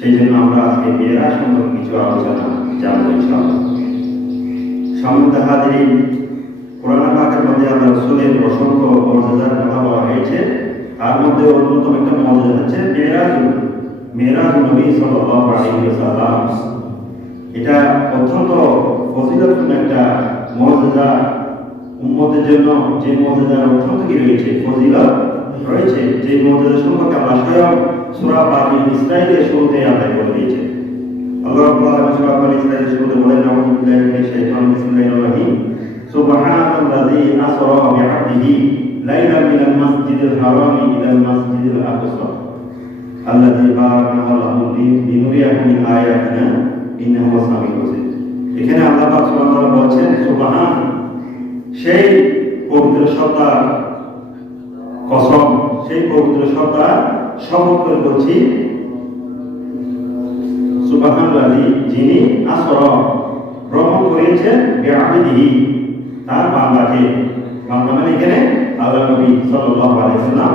সেই জন্য আমরা আজকে মেয়েরাজ সম্পর্কে কিছু আলোচনা জানবো ইনশাআল্লাহ। সম্মানিত হাজিরিন, কোরআন পাকের মধ্যে আল্লাহ রাসূলের অসংখ্য মুজিজার কথা বলা হয়েছে। তার মধ্যে অন্যতম একটা মুজিজা হচ্ছে মেরাজ নবী সাল্লাল্লাহু আলাইহি ওয়াসাল্লাম। এটা অত্যন্ত ফজিলতপূর্ণ একটা মুজিজা। উম্মতের জন্য যে মুজিজার অত্যন্ত কি রয়েছে, ফজিলত রয়েছে, যে মুজিজা সম্পর্কে আল্লাহ স্বয়ং সূরা বানী ইসরাঈলের শুরুতে আয়াত বলে দিয়েছে। আল্লাহ রাব্বুল আলামিন সূরা বানী ইসরাঈলের শুরুতে বলেন, আউযু বিল্লাহি মিনাশ শাইতানির বিসমিল্লাহির রাহমানির রাহিম, সুবহানাল্লাযী আসরা বিআবদিহি লাইলাম মিনাল মাসজিদিল হারামি ইলাল মাসজিদিল আকসা আল্লাযী বারাকনা হাওলাহু লিনুরিয়াহু মিন আয়াতিনা ইন্নাহু সামিউন বাসীর। এখানে আল্লাহ পাক সুবহানাহু ওয়া তাআলা বলেন, সুবহান, সেই পবিত্র সত্তার কসম, সেই পবিত্র সত্তার শপথ করে বলছি, সুবহানাল্লাযী, যিনি আসরা ভ্রমণ করেছেন বিআবদিহি, তার বান্দাকে। বান্দা মানে এখানে আল্লাহ নবী সাল্লাল্লাহু আলাইহি ওয়াসাল্লাম।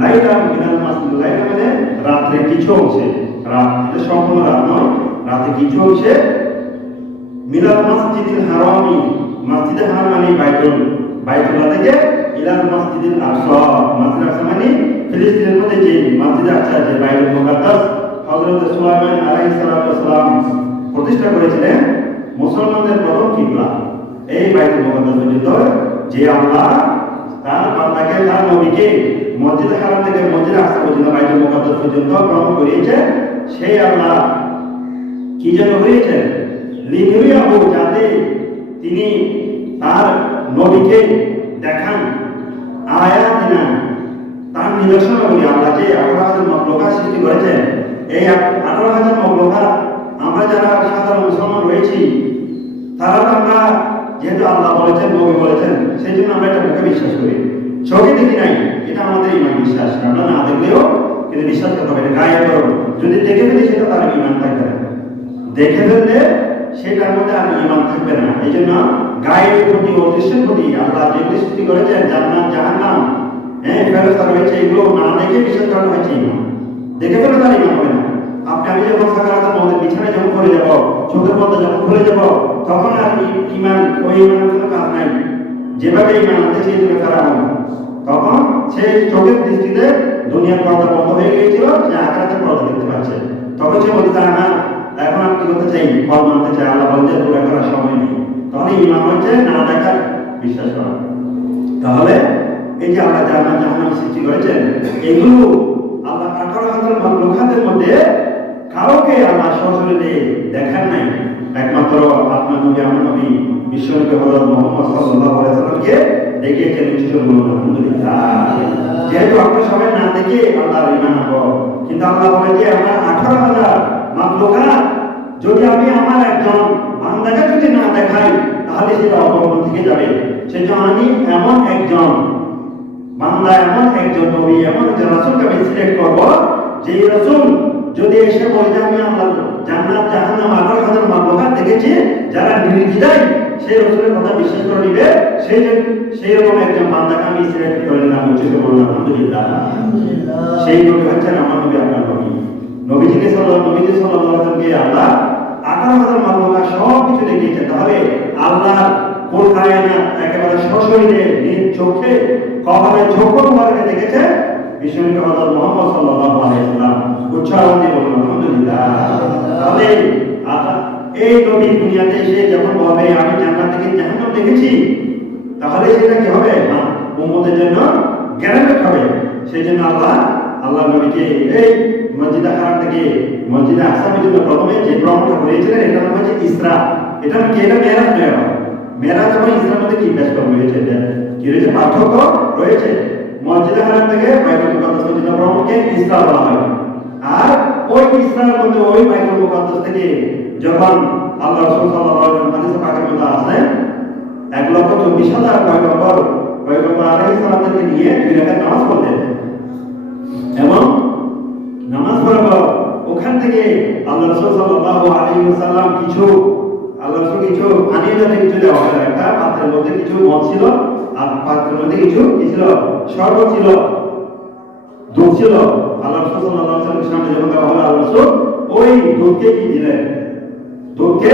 লাইলা মিনাল মাসজিদ, লাইলা মানে রাতে কিছু অংশে, রাত এটা সম্পূর্ণ রাত নয়, রাতে কিছু অংশে, মিনাল মাসজিদিল হারামি, মসজিদে হারাম মানে বাইতুল্লাহ থেকে ইলাল মাসজিদিল আকসা, মসজিদ আকসা মানে ফিলিস্তিনের মধ্যে যে মসজিদ আকসা, যে বাইতুল মুকাদ্দাস হযরত সুলাইমান আলাইহিস সালাম প্রতিষ্ঠা করেছিলেন, মুসলমানদের প্রথম কিবলা এই বাইতুল মুকাদ্দাস পর্যন্ত, যে আল্লাহ তার বান্দাকে, তার নবীকে মসজিদ হারাম থেকে মসজিদ আকসা পর্যন্ত, বাইতুল মুকাদ্দাস পর্যন্ত ভ্রমণ করিয়েছে, সেই আল্লাহ কি জন্য করিয়েছেন? লিনুরিয়াহু, যাতে তিনি তার নবীকে দেখান, আয়াতিনা, তার নিদর্শনাবলী। আল্লাহ যে 18,000 মখলুকাত সৃষ্টি করেছেন, এই 18,000 মখলুকাত আমরা যারা সাধারণ মুসলমান রয়েছি, তারা আমরা যেহেতু আল্লাহ বলেছেন, নবী বলেছেন, সেই জন্য আমরা এটা মুখে বিশ্বাস করি, চোখে দেখি নাই, এটা আমাদের ইমান বিশ্বাস। আমরা না দেখলেও কিন্তু বিশ্বাস করতে হবে, এটা গায়ে করো। যদি দেখে ফেলি সেটা তার ইমান থাকবে না, দেখে ফেললে সেটার মধ্যে আর ইমান থাকবে না। এই জন্য গায়ের প্রতি, অদৃশ্যের প্রতি আল্লাহ যেগুলি সৃষ্টি করেছেন, জান্নাত জাহান্নাম, ফেরেশতা রয়েছে, এগুলো না দেখে বিশ্বাস করানো হয়েছে ইমান। দেখে ফেলে তার ইমান হবে না। আমি যখন সাকারাতের মধ্যে বিছানায় যখন পড়ে যাব, চোখের মধ্যে যখন খুলে যাব, তখন আর ইমান, ওই ইমানের কোনো কাজ নাই। যেভাবে ইমান আনতে চেয়েছিল ফেরাউন, তখন সেই চোখের দৃষ্টিতে দুনিয়ার পর্দা বন্ধ হয়ে গিয়েছিল, যে আখিরাতের পর্দা দেখতে পাচ্ছে। তখন সে বলতে চায় না, এখন আমি কি করতে চাই, ফল মানতে চাই। আল্লাহ বলছে পুরো করার সময় নেই। তাহলে ইমান হচ্ছে না দেখার বিশ্বাস করা। তাহলে এই যে আল্লাহ জান্নাত জাহান্নাম সৃষ্টি করেছেন, এগুলো আল্লাহ 18,000 মখলুকাতের মধ্যে কাউকে আল্লাহ সরাসরি দেখার নাই। একমাত্র আপনার নবী, আমার নবী বিশ্বনবী হযরত মুহাম্মদ সাল্লাল্লাহু আলাইহি ওয়াসাল্লামকে দেখিয়েছেন। আলহামদুলিল্লাহ, যেহেতু আমরা সবাই না দেখে আল্লাহর ঈমান আনবো, কিন্তু আল্লাহ বলে যে আমার 18,000 মখলুকাত যদি আমি আমার একজন বান্দাকে যদি না দেখাই, তাহলে সেটা অপূর্ণ থেকে যাবে। সেজন্য আমি এমন একজন বান্দা, এমন একজন নবী, এমন একজন রাসূলকে আমি সিলেক্ট করব, যে রাসূল যদি এসে বলে যে আমি আল্লাহ জান্নাত জাহান্নাম 18,000 মখলুকাত দেখেছি, যারা নির্দ্বিধায় সেই রাসূলের কথা বিশ্বাস করে নিবে, সেই রকম একজন বান্দাকে আমি সিলেক্ট করে নিলাম। উচ্চতে বললাম আলহামদুলিল্লাহ। সেই নবী হচ্ছেন আমার নবী, আপনার নবী। নবী সাল্লাল্লাহু আলাইহি ওয়াসাল্লামকে আল্লাহ 18,000 মখলুকাত সব কিছু দেখিয়েছেন। তাহলে আল্লাহ কোন কায়নাত একেবারে সশরীরে নিজ চোখে কখনো চোখও মুবারকে দেখেছে বিশ্বনবী হযরত মুহাম্মদ সাল্লাল্লাহু আলাইহি ওয়াসাল্লাম। উচ্চারণ দিয়ে বলুন আলহামদুলিল্লাহ। তাহলে এই নবী দুনিয়াতে এসে যখন বলবে আমি জান্নাত থেকে জাহান্নাম দেখেছি, তাহলে সেটা কি হবে? না, উম্মতের জন্য গ্যারান্টি হবে। সেই জন্য আল্লাহ নবীকে এই মসজিদে হারাম থেকে মসজিদে আকসা পর্যন্ত প্রথমে যে ভ্রমণটা করেছিলেন, এটা নাম হচ্ছে ইসরা। এটা কি? এটা মেরাজ নয়। মেরাজ এবং ইসরার মধ্যে কি বেশ কম রয়েছে, কি রয়েছে? পার্থক্য রয়েছে। মসজিদে হারাম থেকে বাইতুল মুকাদ্দাস পর্যন্ত ভ্রমণকে ইসরা বলা হয়। আর ওই ইসরার মধ্যে ওই বাইতুল মুকাদ্দাস থেকে যখন আল্লাহ রাসূল সাল্লাল্লাহু আলাইহি ওয়াসাল্লাম হাদিসে পাকের মধ্যে আসেন, 1,24,000 পয়গম্বর আলাইহিস সালামকে নিয়ে 2 রাকাত নামাজ পড়তেন, এবং নামাজ পড়ার পর ওখান থেকে আল্লাহ রাসূল সাল্লাল্লাহু আলাইহি ওয়াসাল্লাম কিছু পানি জাতীয় কিছু দেওয়া হয়। একটা পাত্রের মধ্যে কিছু মদ ছিল, আর পাত্রের মধ্যে কিছু কি ছিল? শরবত ছিল, দুধ ছিল। আল্লাহ রাসূল সাল্লাল্লাহু আলাইহি ওয়াসাল্লামের সামনে যখন দেওয়া হলো, আল্লাহ রাসূল ওই ওই দুধকে কি দিলেন? দুধকে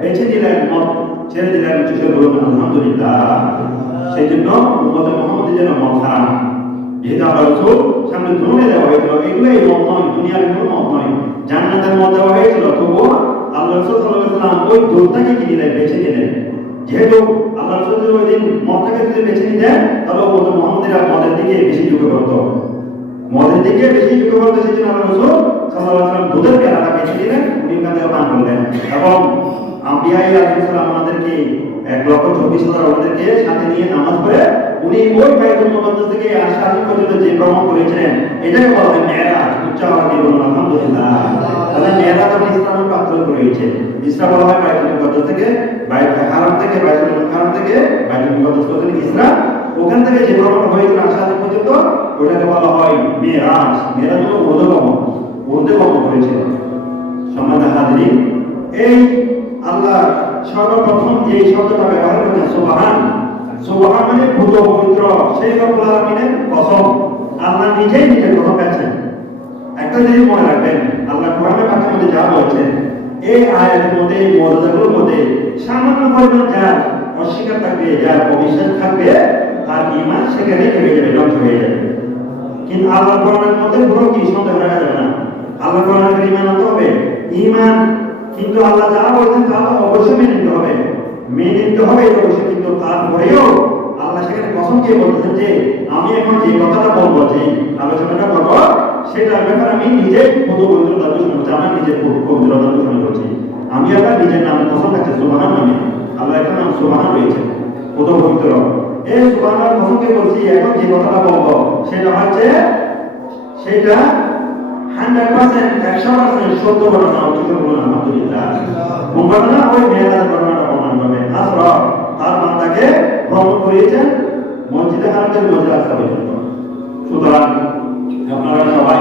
বেছে দিলেন, মদ ছেড়ে দিলেন। চোখে বলুন আলহামদুলিল্লাহ। সেই জন্য উম্মতে মুহাম্মদের জন্য মদ হারাম। যেহেতু আল্লাহ রাসূল সামনে ধরে দেওয়া হয়েছিল, এগুলো এই মদ নয়, দুনিয়ার কোনো মদ নয়, জান্নাতের মদ দেওয়া হয়েছিল। তবুও আল্লাহ রাসূল সাল্লাল্লাহু আলাইহি ওয়াসাল্লাম ওই দুধটাকে কি দিলেন? বেছে দিলেন। যেহেতু আল্লাহ রাসূল ওই দিন মদটাকে যদি বেছে নিতেন, তাহলে উম্মতে মুহাম্মদীরা মদের দিকে বেশি ঝুঁকে পড়তো, মদের দিকে বেশি ঝুঁকে পড়তো। সেই জন্য আল্লাহ রাসূল সাল্লাল্লাহু আলাইহি ওয়াসাল্লাম দুধের পেয়ালাটা বেছে দিলেন, উনি ওখান থেকে পান করলেন। এবং আম্বিয়া আলাইহিস সালাম আমাদেরকে 1,24,000 আমাদেরকে সাথে নিয়ে নামাজ পড়ে উনি ওই বাইতুল মুকাদ্দাস থেকে আশারি পর্যন্ত যে ভ্রমণ করেছিলেন, এটাকে বলা হয় মেরাজ। উচ্চারণে বলুন আলহামদুলিল্লাহ। তাহলে মেরাজ ইসলামের পাত্র করেছে। ইসরা বলা হয় বাইতুল মুকাদ্দাস থেকে, বাইতুল হারাম থেকে, বাইতুল হারাম থেকে বাইতুল মুকাদ্দাস পর্যন্ত ইসরা। ওখান থেকে যে ভ্রমণ হয়েছিল আশারি পর্যন্ত, ওটাকে বলা হয় মেরাজ। মেরাজ হলো ঊর্ধ্বগমন করেছে। সম্মানিত হাজিরিন, এই আল্লাহ সর্বপ্রথম যে শব্দটা ব্যবহার করেছেন সুবহান, সুবহান মানে ভূত পবিত্র, সেই রব্বুল আলামিনের কসম। আল্লাহ নিজেই নিজের কথা বলেছেন। একটা জিনিস মনে রাখবেন, আল্লাহ কোরআনে পাকের মধ্যে যা বলেছেন, এই আয়াতের মধ্যে, এই মুআযাজাগুলোর মধ্যে সামান্য পরিমাণ যার অস্বীকার থাকবে, যার অবিশ্বাস থাকবে, তার ঈমান সেখানে থেমে যাবে, ধ্বংস হয়ে যাবে। কিন্তু আল্লাহ কোরআনের মধ্যে কোনো কি সন্দেহ রাখা যাবে না। আল্লাহ কোরআনের ঈমান আনতে হবে, ঈমান। কিন্তু আল্লাহ যা বলেছেন তা অবশ্যই মেনে নিতে হবে, মেনে নিতে হবে অবশ্যই। কিন্তু তারপরেও আল্লাহ সেখানে কসম দিয়ে বলতেছেন যে আমি এখন যে কথাটা বলবো, যে আলোচনাটা করবো, সেটার ব্যাপারে আমি নিজের পবিত্রতা ঘোষণা করছি, আমার নিজের পবিত্রতা ঘোষণা করছি। আমি আবার নিজের নাম কসম থাকছে সুবহান নামে। আল্লাহ একটা নাম সুবহান রয়েছে, পবিত্র। এই সুবহানার কসমকে বলছি, এখন যে কথাটা বলবো সেটা হচ্ছে, সেটা 100% 100% সত্য ঘটনা। আলহামদুলিল্লাহ। কোন ঘটনা? ওই মেয়েরাজ ঘটনাটা প্রমাণ করবে। আসরা তার বান্দাকে ভ্রমণ করিয়েছেন মসজিদে হারাম থেকে মসজিদে আকসা পর্যন্ত। সুতরাং আপনারা সবাই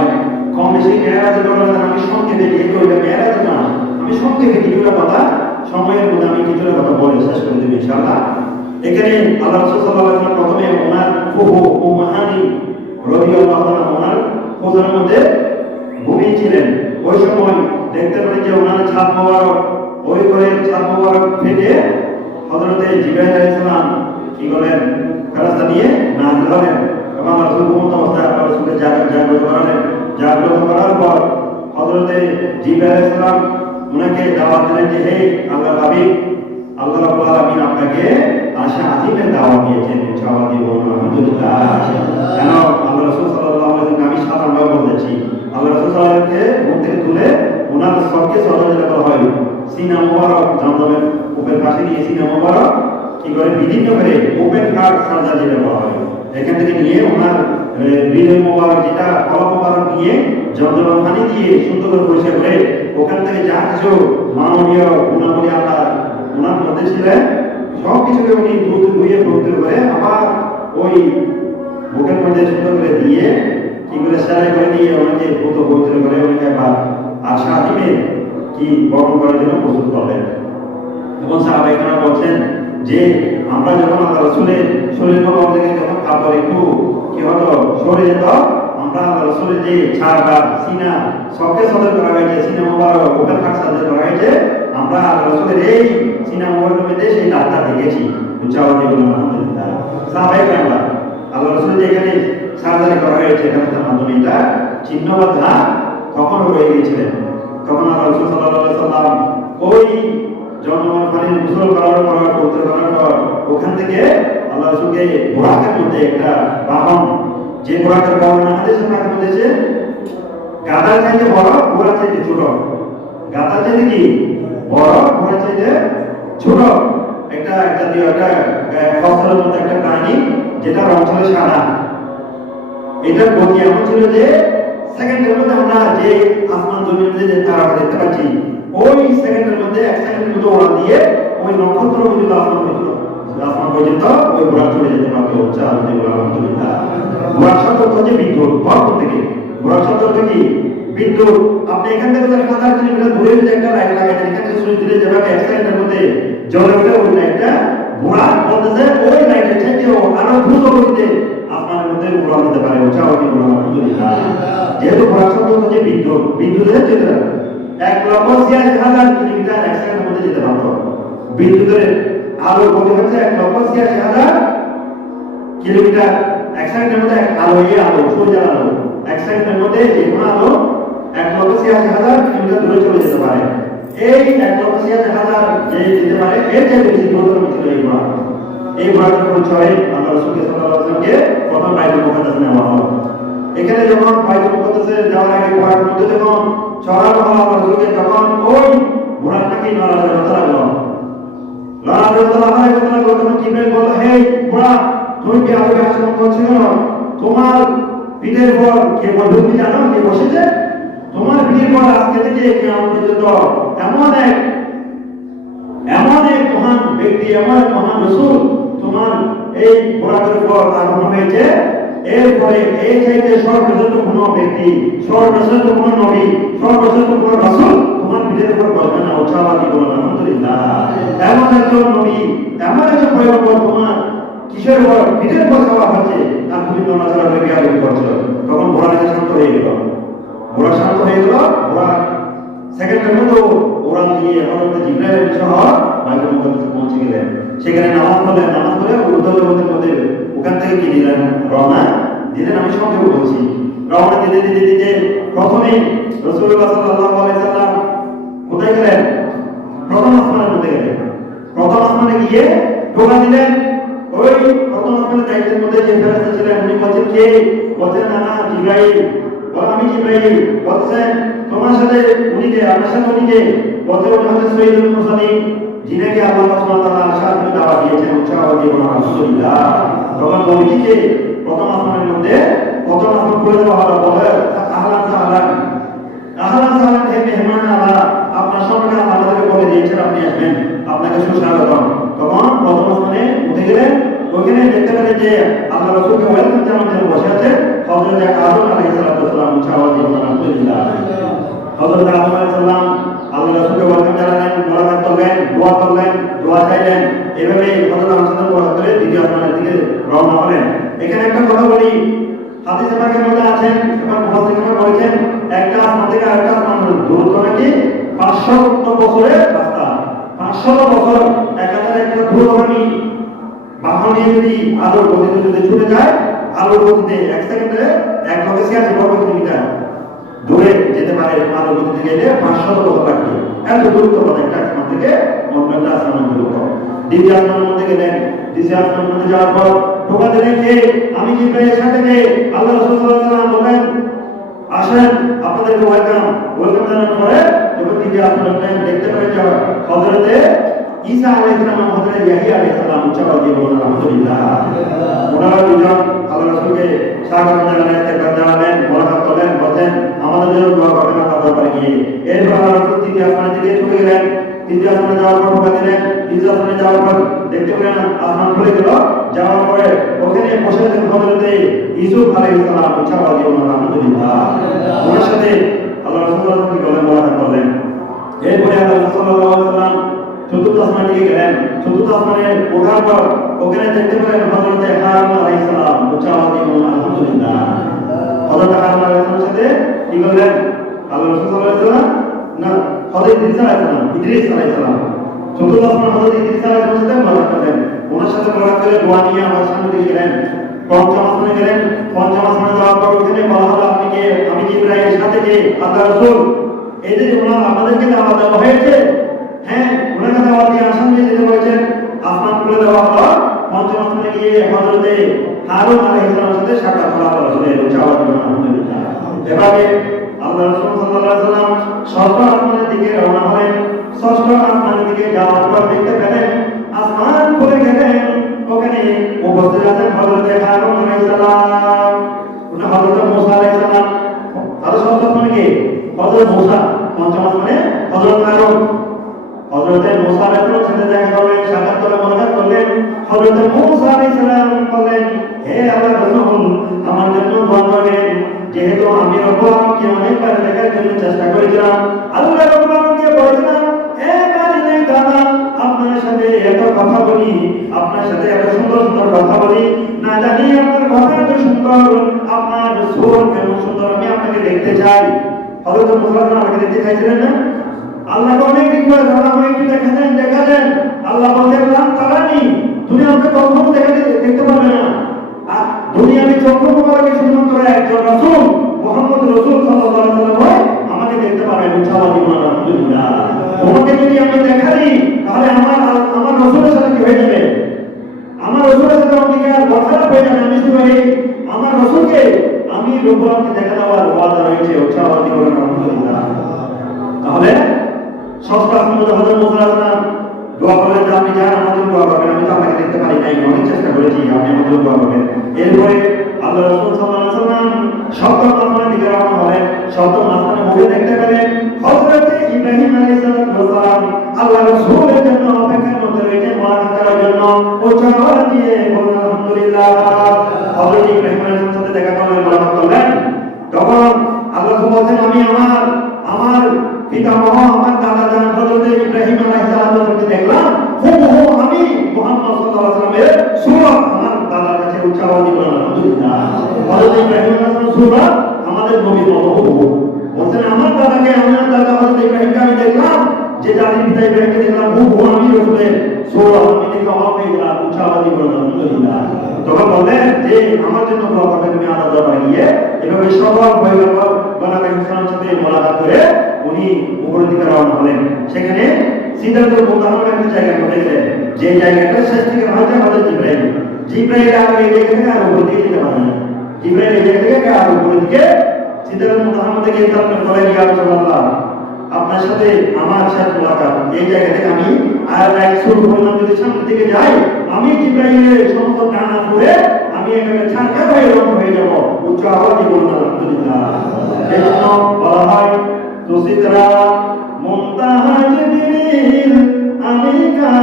কম বেশি মেয়েরাজের ঘটনা আমি সংক্ষেপে, যেহেতু এটা মেয়েরাজ না, আমি সংক্ষেপে কিছুটা কথা সময়ের মধ্যে আমি কিছুটা কথা বলে শেষ করে দেব ইনশাআল্লাহ। এখানে আল্লাহ রাসূল সাল্লাল্লাহু আলাইহি ওয়াসাল্লাম প্রথমে ওনার ফুফু উম্মে হানি রাদিয়াল্লাহু তাআলা ওনার খোঁজার মধ্যে ঘুমিয়েছিলেন। ওই সময় দেখতে পারেন যে ওনার ছাদ মোবারক, ওই করে ছাদ মোবারক ফেটে হযরতে জিবরাইল আলাইহিস সালাম কি করলেন? ফেরেশতা নিয়ে নাযিল হলেন এবং রাসূল ঘুমন্ত অবস্থায় আল্লাহ রাসূলকে জাগ্রত করার পর হযরতে জিবরাইল আলাইহিস সালাম ওনাকে দাওয়াত দিলেন যে হে আল্লাহর হাবিব, আল্লাহ রাব্বুল আলামিন আপনাকে আশা আযীমের দাওয়াত দিয়েছেন। ইনশাআল্লাহ দিব আলহামদুলিল্লাহ। কেন? আল্লাহ রাসূল সাল্লাল্লাহু আলাইহি ওয়াসাল্লাম, আমি সাধারণভাবে বলতেছি, আল্লাহ রাসূল সাল্লাল্লাহু আলাইহি ওয়াসাল্লামকে ঘুম থেকে তুলে ওনার সবকে সরজা করা হয়, সিনা মোবারক জমজমের উপর পাশে নিয়ে সিনা মোবারক কি করে বিভিন্ন করে ওপেন হার্ট সার্জারি যেটা বলা হয়, এখান থেকে নিয়ে ওনার হৃদয় মোবারক, যেটা কলম মোবারক নিয়ে জমজমের পানি দিয়ে সুন্দর করে পরিষ্কার করে ওখান থেকে যা কিছু মানবীয় গুণাবলী আল্লাহ ওনার মধ্যে ছিলেন, সব কিছুকে উনি ধুয়ে পবিত্র করে আবার ওই বুকের মধ্যে সুন্দর করে দিয়ে কি করে সেলাই করে দিয়ে ওনাকে পবিত্র করে ওনাকে আবার আশা দিবে কি বরণ করার জন্য প্রস্তুত করলেন। এবং সাহাবায়ে বলছেন যে আমরা যখন আল্লাহ রাসূলের শরীর মোবারক থেকে যখন কাপড় একটু কি হতো সরে যেত, আমরা আল্লাহ রাসূলের যে ছাড়া সিনা সবকে সদর করা হয়েছে, সিনা মোবারক ওপেন হার্ট সার্জারি করা হয়েছে, আমরা আল্লাহ রাসূলের এই সিনা মোবারকের মধ্যে সেই দাগটা দেখেছি। উচ্চারণে বলুন আলহামদুলিল্লাহ। সাহাবায়ে কেরাম আল্লাহ রাসূল যেখানে সার্জারি করা হয়েছে এখানের মাধ্যমে এটা চিহ্ন বা দাগ তখন রয়ে গিয়েছিলেন। তখন আল্লাহ রাসূল সাল্লাল্লাহু আলাইহি ওয়াসাল্লাম ওই জন্মের পানি গোসল করার পর, পবিত্র করার পর ওখান থেকে আল্লাহ রাসূলকে বুরাকের মধ্যে একটা বাহন, যে বুরাকের বর্ণনা হাদিসের মধ্যে এসেছে গাধার চাইতে বড়, ঘোড়ার চাইতে ছোট। গাধার চাইতে কি বড়, ঘোড়ার চাইতে ছোট। একটা জাতীয় একটা ফসলের মধ্যে একটা প্রাণী, যেটা রং ছিল সাদা। এটার গতি এমন ছিল যে সেকেন্ডের মধ্যে আমরা যে আসমান জমির যে তারাটা দেখতে পাচ্ছি, ওই সেকেন্ডের মধ্যে 1 সেকেন্ডের মধ্যে ওড়া দিয়ে ওই নক্ষত্র পর্যন্ত আসমান পর্যন্ত ওই ঘোড়া চলে যেতে পারতো। আলহামদুলিল্লাহ। ঘোড়ার শব্দ হচ্ছে বিদ্যুৎ, বর্তমান থেকে ঘোড়ার শব্দ হচ্ছে কি বিদ্যুৎ। আপনি এখান থেকে 1000 কিলোমিটার দূরে যদি একটা লাইট লাগাইতেন, এখান থেকে সুইচ দিলে যেভাবে 1 সেকেন্ডের মধ্যে জ্বলে ওঠে ওই লাইটটা, ঘোড়া বলতেছে ওই লাইটের চাইতেও আরো দ্রুত গতিতে আসমানের মধ্যে উড়ান দিতে পারে। আলহামদুলিল্লাহ। যেহেতু ঘোড়ার শব্দ হচ্ছে বিদ্যুৎ, বিদ্যুতের যেটা 1,86,000 কিলোমিটার এক সেকেন্ডের মধ্যে যেতে পারতো। বিদ্যুতের আলোর গতি হচ্ছে 1,86,000 কিলোমিটার এক সেকেন্ডের মধ্যে। আলো সূর্যের আলো এক সেকেন্ডের মধ্যে যে কোনো আলো 1,86,000 কিলোমিটার দূরে চলে যেতে পারে। এই 1,86,000 যে যেতে পারে এর চেয়ে বেশি দ্রুত ছিল এই ঘোড়া। এই ঘোড়াটা যখন চড়ে আল্লাহ রাসূল সাল্লাল্লাহু আলাইহি ওয়াসাল্লামকে প্রথম বাইতুল মুকাদ্দাস নেওয়া হলো। এখানে যখন বাইতুল মুকাদ্দাসে যাওয়ার আগে ঘোড়ার মধ্যে যখন চড়ানো হলো আল্লাহ রাসূলকে, তখন ওই ঘোড়াটাকে নড়াচড়া করতে লাগলো। তখন জিবরাইল বলল, হে ঘোড়া, তুমি কি আলোকে আচরণ করছো? তোমার পিঠের উপর কে বসবে তুমি জানো? কে বসেছে? তোমার পিঠের উপর আজকে থেকে কিয়ামত পর্যন্ত এমন এক মহান ব্যক্তি, এমন এক মহান রাসূল তোমার এই ঘোড়ার উপর আরোহণ হয়েছে। এরপরে এই চাইতে সর্বশ্রেষ্ঠ কোনো ব্যক্তি, সর্বশ্রেষ্ঠ কোনো নবী, সর্বশ্রেষ্ঠ কোনো রাসূল তোমার পিঠের উপর বসবে না। উচ্চাবাদী বলুন আলহামদুলিল্লাহ। এমন একজন নবী, এমন একজন পয়গম্বর তোমার কিসের উপর পিঠের উপর খাওয়া হচ্ছে আর তুমি নড়াচড়া করে বিয়াদবি করছো। তখন ঘোড়াটা শান্ত হয়ে গেল। ঘোড়া শান্ত হয়ে গেল। ঘোড়া সেকেন্ডের মতো ওড়ান দিয়ে হযরত জিবরাইল সহ বাইতুল মুকাদ্দাসে পৌঁছে গেলেন। সেখানে নামাজ পড়ে উর্দুর মধ্যে ওখান থেকে কি দিলেন? রওনা দিলেন। আমি সংক্ষেপে বলছি। রওনা দিতে প্রথমে রাসূলুল্লাহ সাল্লাল্লাহু আলাইহি সাল্লাম কোথায় গেলেন? প্রথম আসমানের মধ্যে গেলেন। প্রথম আসমানে গিয়ে ঢোকা দিলেন। ওই প্রথম আসমানের দায়িত্বের মধ্যে যে ফেরেশতা ছিলেন উনি বলছেন, কে? বলছেন, না জিবরাইল। আমি জিবরাইল। বলছেন, তোমার সাথে উনি কে? আমার সাথে উনি কে? বলতে উনি হচ্ছেন সৈয়দুল মুরসালিন, যিনাকে আল্লাহ সুবহানাহু ওয়া তাআলা আশার জন্য দাওয়াত দিয়েছেন। উচ্চাবাদী বলুন আলহামদুলিল্লাহ। তখন নবীকে প্রথম আসমানের মধ্যে প্রথম আসমান খুলে দেওয়া হলো। বলে, আহলান সাহলান, আহলান সাহলান, হে মেহমান আল্লাহ, আপনার সম্পর্কে আমাদেরকে বলে দিয়েছেন আপনি আসবেন, আপনাকে সুস্বাগতম। তখন প্রথম আসমানে উঠে গেলেন। ওখানে দেখতে পেলেন যে আল্লাহ রাসূলকে ওয়েলকাম জানানোর জন্য বসে আছে হযরত আদম আলাইহিস সালাম। উচ্চাবাদী বলুন আলহামদুলিল্লাহ। হযরত আদম আলাইহিস সালাম আল্লাহ রাসূলকে ওয়েলকাম জানালেন, মোলাকাত করলেন, দোয়া করলেন, দোয়া চাইলেন। এভাবে হযরত আদম সাথে মোলাকাত করে দ্বিতীয় আসমানের দিকে রওনা হলেন। এখানে একটা কথা বলি, হাদিসে পাকের মধ্যে আছেন এবং মুফাসসিররা বলেছেন, একটা আসমান থেকে আরেকটা আসমানের দূরত্ব নাকি 500 বছরের রাস্তা। 500 বছর একাধারে একটা দূরগামী বাহন নিয়ে যদি আলোর গতিতে যদি ছুটে যায়, আলোর গতিতে এক সেকেন্ডে 1,86,000 কিলোমিটার দূরে যেতে পারে। আলোর গতিতে গেলে 500 বছর লাগবে। এত দূরত্ব একটা আসমান থেকে অন্য একটা আসমানের দূরত্ব। দ্বিতীয় আসমানের মধ্যে গেলেন। দ্বিতীয় আসমানের মধ্যে যাওয়ার পর ঢোকা দিলেন কে? আমি জিবরাইলের সাথে কে? আল্লাহ রাসূল সাল্লাল্লাহু আলাইহি ওয়াসাল্লাম বলেন, আসেন, আপনাদেরকে ওয়েলকাম জানানোর পরে যখন দ্বিতীয় আসমানে দেখতে পেলেন যে হযরতে ঈসা আলাইহিস সালাম এবং হযরত ইয়াহইয়া আলাইহিস সালাম। উচ্চাবাদী বলুন আলহামদুলিল্লাহ। ওনারা দুজন আল্লাহ রাসূলকে স্বাগত জানালেন, মোলাকাত করলেন, বলেন আমাদের জন্য দোয়া করবেন আপনার দরবারে গিয়ে। এরপর আল্লাহ রাসূল তৃতীয় আসমানের দিকে চলে গেলেন। তৃতীয় আসমানে যাওয়ার পর ঢোকা দিলেন। তৃতীয় আসমানে যাওয়ার পর দেখতে পেলেন আসমান খুলে গেল। যাওয়ার পরে ওখানে বসে আছেন হযরত ইউসুফ আলাইহিস সালাম। উচ্চাবাদী বলুন আলহামদুলিল্লাহ। ওনার সাথে আল্লাহ রাসূল সাল্লাল্লাহু আলাইহি ওয়াসাল্লাম মোলাকাত করলেন। এরপরে আল্লাহ রাসূল সাল্লাল্লাহু আলাইহি ওয়াসাল্লাম চতুর্থ আসমানে দিকে গেলেন। চতুর্থ আসমানে ওঠার পর ওখানে দেখতে পেলেন হযরত হারুন আলাইহিস সালাম। উচ্চাবাদী বলুন আলহামদুলিল্লাহ। হযরত হারুন আলাইহিস সালামের সাথে কি করলেন? আল্লাহ রাসূল সাল্লাল্লাহু আলাইহি ওয়াসাল্লাম না হযরত ইদ্রিস আলাইহিস সালাম। চতুর্থ আসমানে হযরত ইদ্রিস আলাইহিস সালামের সাথে মোলাকাত করলেন। ওনার সাথে মোলাকাত করে দোয়া নিয়ে আমার সামনে দিয়ে গেলেন। পঞ্চম আসমানে গেলেন। পঞ্চম আসমানে যাওয়ার পর ওখানে বলা হলো, আপনি কে? আমি জিবরাইলের সাথে কে? আল্লাহ রাসূল। এই যে ওনারা আমাদেরকে দাওয়াত দেওয়া হয়েছে, হ্যাঁ, ওনাকে দাওয়াত দিয়ে আসমান দিয়ে যেতে বলেছেন। আসমান খুলে দেওয়া হলো। পঞ্চম আসমানে গিয়ে হযরত হারুন আলাইহিস সালামের সাথে সাক্ষাৎ করা হলো। উচ্চাবাদী বলুন আলহামদুলিল্লাহ। এভাবে আল্লাহ রাসূল সাল্লাল্লাহু আলাইহি ওয়াসাল্লাম ষষ্ঠ আসমানের দিকে রওনা হলেন। ষষ্ঠ আসমানের দিকে যাওয়ার পর দেখতে পেলেন আসমান খুলে গেলেন। ওখানে উপস্থিত আছেন হযরত হারুন আলাইহিস সালাম, হযরত মূসা আলাইহিস সালাম। আর ষষ্ঠ আসমানে কে? হযরত মূসা। পঞ্চম আসমানে হযরত হারুন। হযরত মূসা আলাইহিস সালামের সাথে দেখা করলেন, সাক্ষাৎ করে মোলাকাত করলেন। হযরত মূসা আলাইহিস সালাম বললেন, হে আল্লাহর রাসূল, আমার জন্য দোয়া করবেন। যেহেতু আমি রব্বুকে অনেকবার দেখার জন্য চেষ্টা করেছিলাম, আল্লাহ রব্বুকে বলেছিলাম, হে মালিক তাআলা, আপনার সাথে এত কথা বলি, আপনার সাথে এত সুন্দর সুন্দর কথা বলি, না জানি আপনার কথা এত সুন্দর, আপনার সুর কেমন সুন্দর, আমি আপনাকে দেখতে চাই। হযরত মূসা আমাকে দেখতে চাইছিলেন না? আল্লাহকে অনেক রিকোয়েস্ট, আল্লাহ একটু দেখা দেন। আল্লাহ বলতেন তারানি, তুমি আমাকে কখনো দেখতে পারবে না। আর দুনিয়াতে চক্র মোবারকে শুধুমাত্র একজন রাসূল মুহাম্মদ রাসূল সাল্লাল্লাহু আলাইহি ওয়াসাল্লাম আমাকে দেখতে পারবেন। ইনশাআল্লাহ আলহামদুলিল্লাহ। তোমাকে যদি আমি দেখা দিই তাহলে আমার রাসূলের সাথে কি হয়ে যাবে? আমার রাসূলের সাথে আমাকে আর কথা হয়ে যাবে। আমি শুধু আমার রাসূলকে আমি রূপকে দেখা দেওয়ার ওয়াদা রয়েছে। ইনশাআল্লাহ আলহামদুলিল্লাহ। তাহলে সস্তার মধ্যে হযরত মুসা আলাইহিস সালাম দোয়া করলেন যে আপনি যান, আমাদের দোয়া করবেন। আমি তো আপনাকে দেখতে পারি নাই, অনেক চেষ্টা করেছি, আপনি আমাদের দোয়া করবেন। এরপরে আল্লাহ রাসূল সাল্লাল্লাহু আলাইহি ওয়াসাল্লাম শব্দ আসমানের দিকে রওনা হলেন। শব্দ আসমানে মুখে দেখতে পেলেন হযরত ইব্রাহিম আলাইহিস সালাম আল্লাহ রাসূলের জন্য অপেক্ষার মধ্যে রয়েছে, মোলাকাত করার জন্য। উচ্চ আওয়াজ দিয়ে বললেন আলহামদুলিল্লাহ। হযরত ইব্রাহিম আলাইহিস সাথে দেখা করলেন, মোলাকাত করলেন। তখন আল্লাহ বলছেন আমি আমার পিতামহ, আমার দাদা জান হযরত ইব্রাহিম আলাইহিস সালামকে দেখলাম, হুবহু আমি মুহাম্মদ সাল্লাল্লাহু আলাইহি ওয়াসাল্লামের সূরা আমার দাদার কাছে উচ্চারণ দিবেন। আলহামদুলিল্লাহ। হযরত ইব্রাহিম আলাইহিস সালামের সূরা আমাদের নবীর মতো হুবহু। বলছেন আমার দাদা হযরত ইব্রাহিমকে আমি দেখলাম, যে জাতির পিতা ইব্রাহিমকে দেখলাম, হুবহু আমি রাসূলের সূরা আমি দেখে অবাক হয়ে গেলাম। উচ্চারণ দিবেন। আলহামদুলিল্লাহ। তখন বললেন যে আমার জন্য দোয়া করবে। তুমি আল্লাহ দরবারে গিয়ে এভাবে সবার পয়গম্বর গণাকার ইসলামের সাথে মোলাকাত করে উনি উপরের দিকে রওনা হলেন। সেখানে সিদরাতুল মুনতাহা একটা জায়গা পড়েছে, যে জায়গাটা শেষ থেকে হয়তো আমাদের জিব্রাইল আর এই জায়গা থেকে আর উপরের দিকে যেতে পারে না। জিব্রাইল এই জায়গা থেকে আর উপরের দিকে সিদরাতুল মুনতাহা থেকে তারপর বলে ইয়া রাসূলুল্লাহ, আপনার সাথে আমার শেষ মোলাকাত। এই জায়গা থেকে আমি আর এক সুর পরিমাণ যদি সামনের দিকে যাই, আমি জিব্রাইলের সমস্ত ডানা পড়ে আমি এখানে ছাড়কা হয়ে রওনা হয়ে যাব। উচ্চ আওয়াজে বলুন আলহামদুলিল্লাহ। এই জন্য বলা হয় তো সিদরা মুনতাহা জিবরিল আমিকা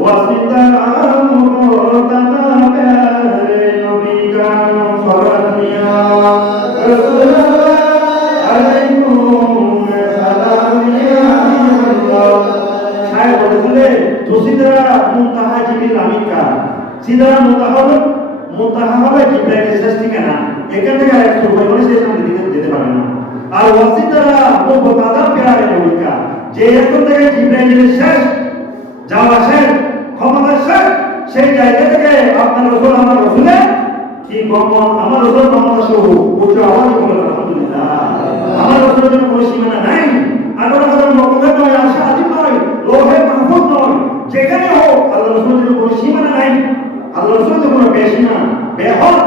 ওয়াসিতা মুরতাদা প্যারে নবিকা ফরনিয়া রাসূলুল্লাহ আলাইকুম সালাম ইয়া আল্লাহ। সাহেব বলেছিলেন তো সিদরা মুনতাহা জিবরিল আমিকা। সিদরা মুনতাহা হবে জিবরাইলের শেষ ঠিকানা। এখান থেকে আর একটু পরিমাণে সেই সামনে দিকে যেতে পারে না। আর ওয়াসিতারা মুরতাদা প্যারে নবিকা, যে এখন থেকে জিবরাইলের শেষ যাওয়া শেষ, ক্ষমতা শেষ, সেই জায়গা থেকে আপনার রাসূল আমার রাসূলের কি গমন, আমার রাসূলের ক্ষমতা শুরু। উচ্চ আওয়াজে বলুন আলহামদুলিল্লাহ। আমার রাসূলের জন্য কোনো সীমানা নাই। 18,000 মক্কা নয়, আশা আদিম নয়, লোহে মাহফুজ নয়, যেখানে হোক আল্লাহ রাসূলের জন্য কোনো সীমানা নাই। আল্লাহ রাসূলের জন্য কোনো বেসীমা বেহদ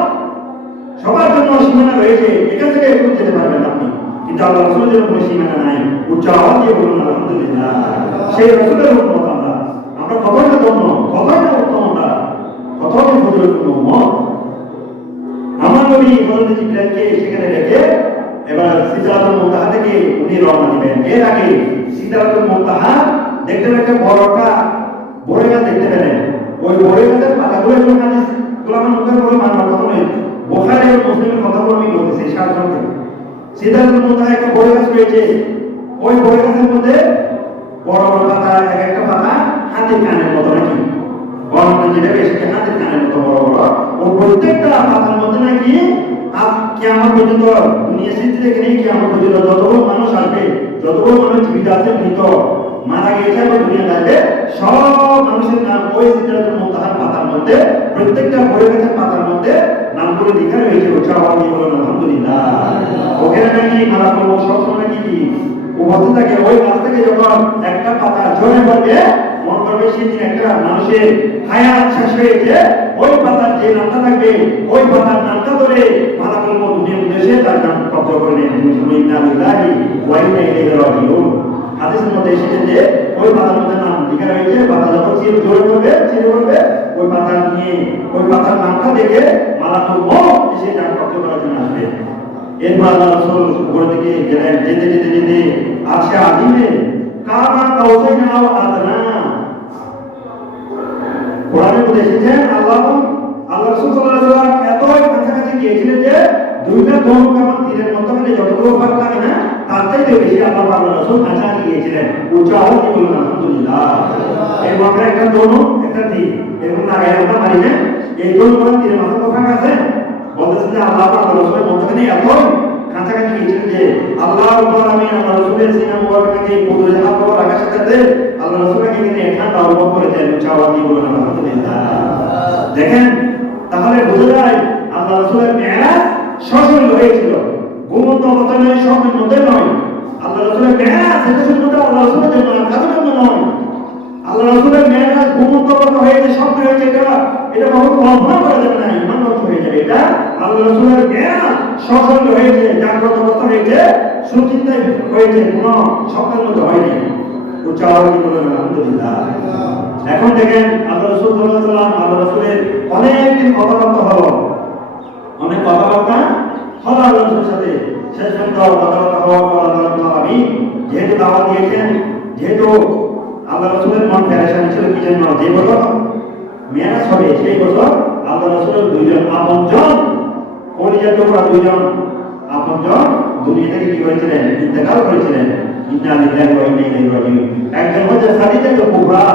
সবার জন্য সীমানা রয়েছে, এখান থেকে একটু যেতে পারবেন আপনি, কিন্তু আল্লাহ রাসূলের জন্য কোনো সীমানা নাই। উচ্চ আওয়াজ দিয়ে বলুন আলহামদুলিল্লাহ। সেই রাসূলের উম্মত আমরা কতই না ধন্য, কতই না উত্তম, কতই না ফজিলতপূর্ণ উম্মত। আমার নবী হযরত জিবরাইলকে সেখানে রেখে এবার সিদরাতুল মুনতাহা থেকে উনি রওনা দিবেন। এর আগে সিদরাতুল মুনতাহা দেখতে একটা বড়টা বড় গাছ দেখতে পেলেন। ওই বড় গাছের পাতাগুলো যখন হাদিস গোলামের মুখে পড়ে মানবার কথা নয়, বুখারী ও মুসলিমের কথাগুলো আমি বলতেছি সাধারণত। সিদরাতুল মুনতাহা একটা বড় গাছ রয়েছে। ওই বড় গাছের মধ্যে বড় বড় পাতা, এক একটা পাতা হাতের কানের মতো, নাকি বড় যেটা বেশি হাতের কানের মতো বড় বড়। ও প্রত্যেকটা পাতার মধ্যে নাকি কিয়ামত পর্যন্ত দুনিয়া সৃষ্টি থেকে নেই কিয়ামত পর্যন্ত যতগুলো মানুষ আসবে, যতগুলো মানুষ জীবিত আছে, মৃত মারা গেছে বা দুনিয়া আসবে, সব মানুষের নাম ওই সিদরাতুল মুনতাহার পাতার মধ্যে, প্রত্যেকটা বড় গাছের পাতার মধ্যে নামগুলো লেখা রয়েছে। উচ্চ আওয়াজ দিয়ে বলুন আলহামদুলিল্লাহ। ওখানে নাকি মালাকুল মউত সবসময় নাকি উপস্থিত থাকে। ওই গাছ থেকে যখন একটা পাতা ঝরে পড়বে, মন করবে সেদিন একটা মানুষের হায়াত শেষ হয়েছে, ওই পাতার যে নামটা থাকবে ওই পাতার নামটা ধরে মালাকুল মউত দুনিয়ার উদ্দেশ্যে তার নাম কবজ করে নেন। ইন্না লিল্লাহি ওয়া ইন্না ইলাইহি রাজিউন। হাদিসের মধ্যে এসেছে যে ওই পাতার মধ্যে নাম লেখা রয়েছে। পাতা যখন ঝরে পড়বে, ওই পাতা নিয়ে ওই পাতার নামটা দেখে মালাকুল মউত এসে তার কবজ করার জন্য আসবে। এরপর আল্লাহ রাসূল উপর দিকে গেলেন। যেতে যেতে যেতে আরশে আযিমে কাবা কাউসাইন আও আদনা, কোরআনে বলে এসেছেন আল্লাহ রাসূল সাল্লাল্লাহু আলাইহি ওয়াসাল্লাম এতই কাছাকাছি গিয়েছিলেন যে দুইটা ধনুক আমার তীরের মধ্যখানে যতগুলো ফাঁক থাকে না, তার চাইতে বেশি আল্লাহ রাসূল কাছাকাছি গিয়েছিলেন। উচ্চ আওয়াজে বলুন আলহামদুলিল্লাহ। এই মাত্র একটা ধনুক একটা তীর এরকম লাগাই আমরা মারি না, এই ধনুক তীরের মাথা তো ফাঁক আছে। বলতেছেন যে আল্লাহ রাসূলের মধ্যখানে এতই কাছাকাছি গিয়েছিলেন যে আল্লাহ রাব্বুল আলামিন আমার রাসূলের সিনা মুবারককে কুদরত হাত রাখার সাথে আল্লাহ রাসূলকে এখানে ঠান্ডা অনুভব করেছেন চাওয়া দিয়ে বলেন আলহামদুলিল্লাহ। দেখেন তাহলে বোঝা যায় আল্লাহ রাসূলের মেরাজ সশরীর হয়েছিল, ঘুমন্ত অবস্থায় নয়, স্বপ্নের মধ্যে নয়। আল্লাহ রাসূলের মেরাজ এটা শুধুমাত্র আল্লাহ রাসূলের জন্য না, কারোর জন্য নয়। আল্লাহ রাসূলের মেরাজ ঘুমন্ত অবস্থা হয়েছে, স্বপ্ন হয়েছে, এটা বহু কল্পনা করা যাবে না, ইমান নষ্ট হয়ে যাবে। এটা আল্লাহ রাসূলের মেরাজ সশরীর হয়েছে, জাগ্রত অবস্থা হয়েছে, সুচিন্তায় হয়েছে, কোনো স্বপ্নের মধ্যে হয়নি। উচ্চ আওয়াজে বলেন আলহামদুলিল্লাহ। এখন দেখেন আল্লাহ রাসূল সাল্লাল্লাহু আলাইহি ওয়াসাল্লাম আল্লাহ রাসূলের অনেকদিন কথাবার্তা হলো, অনেক কথাবার্তা হলো আল্লাহ রাসূলের সাথে। শেষ পর্যন্ত কথাবার্তা হওয়ার পর আল্লাহ রাব্বুল আলামিন যেহেতু দাওয়াত দিয়েছেন, যেহেতু আল্লাহ রাসূলের মন পেরেশান ছিল কি জন্য, যে বছর মেরাজ হবে সেই বছর আল্লাহ রাসূলের দুইজন আপনজন, কলিজার টুকরা দুইজন আপনজন দুনিয়া থেকে কি করেছিলেন, ইন্তেকাল করেছিলেন। ইন্না লিল্লাহি ওয়া ইন্না ইলাইহি রাজিউন। একজন হচ্ছে খাদিজা কুবরা,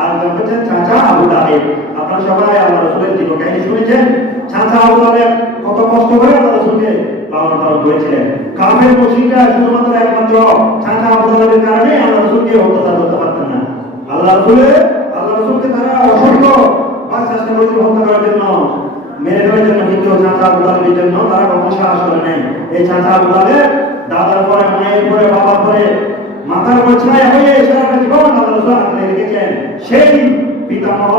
আর একজন হচ্ছে চাচা আবু তালেব। আপনারা সবাই আল্লাহ রাসূলের জীবনকাহিনী শুনেছেন। চাচা আবু তালেব কত কষ্ট করে আল্লাহ রাসূলকে লালন পালন করেছিলেন। কাফের মুশরিকরা শুধুমাত্র একমাত্র চাচা আবু তালেবের কারণে আল্লাহ রাসূলকে অত্যাচার করতে পারতেন না। আল্লাহ রাসূলকে তারা অসংখ্য চেষ্টা করেছিল হত্যা করার জন্য, মেরে ফেলার জন্য, কিন্তু চাচা আবু তালেবের জন্য তারা কখনো সাহস করে নাই। এই চাচা আবু তালেব দাদার পরে, মায়ের পরে, বাবার পরে, মাথার উপর ছায়া হয়ে সারাটা জীবন আল্লাহ রাসূল আপনি রেখেছেন। সেই পিতামহ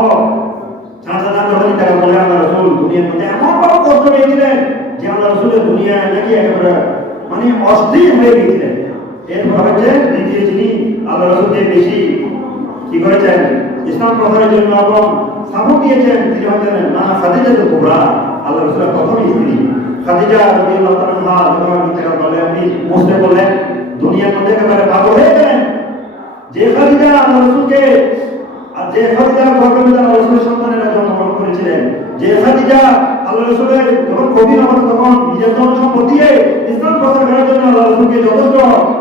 চাচা দাদা তারা বলে আল্লাহ রাসূল দুনিয়ার মধ্যে এমন বড় কষ্ট পেয়েছিলেন যে আল্লাহ রাসূলের দুনিয়া নাকি একেবারে মানে অস্থির হয়ে গিয়েছিলেন। এরপর হচ্ছে দ্বিতীয় যিনি আল্লাহ রাসূলকে বেশি কি করেছেন ইসলাম প্রচারের জন্য এবং সাপোর্ট দিয়েছেন, তিনি হচ্ছেন মা খাদিজা কুবরা, আল্লাহ রাসূলের প্রথম স্ত্রী খাদিজা রাদিয়াল্লাহু তাআলা। আপনি বুঝতে বললেন দুনিয়ার মধ্যে একেবারে পাগল হয়ে গেলেন। যে খাদিজা আল্লাহ রাসূলকে, আর যে খাদিজার গর্ভে আল্লাহ রাসূলের সন্তানেরা জন্মগ্রহণ করেছিলেন, যে খাদিজা আল্লাহ রাসূলের যখন কবির অবস্থা তখন নিজের ধন সম্পদ দিয়ে ইসলাম প্রচার করার জন্য আল্লাহ রাসূলকে যথেষ্ট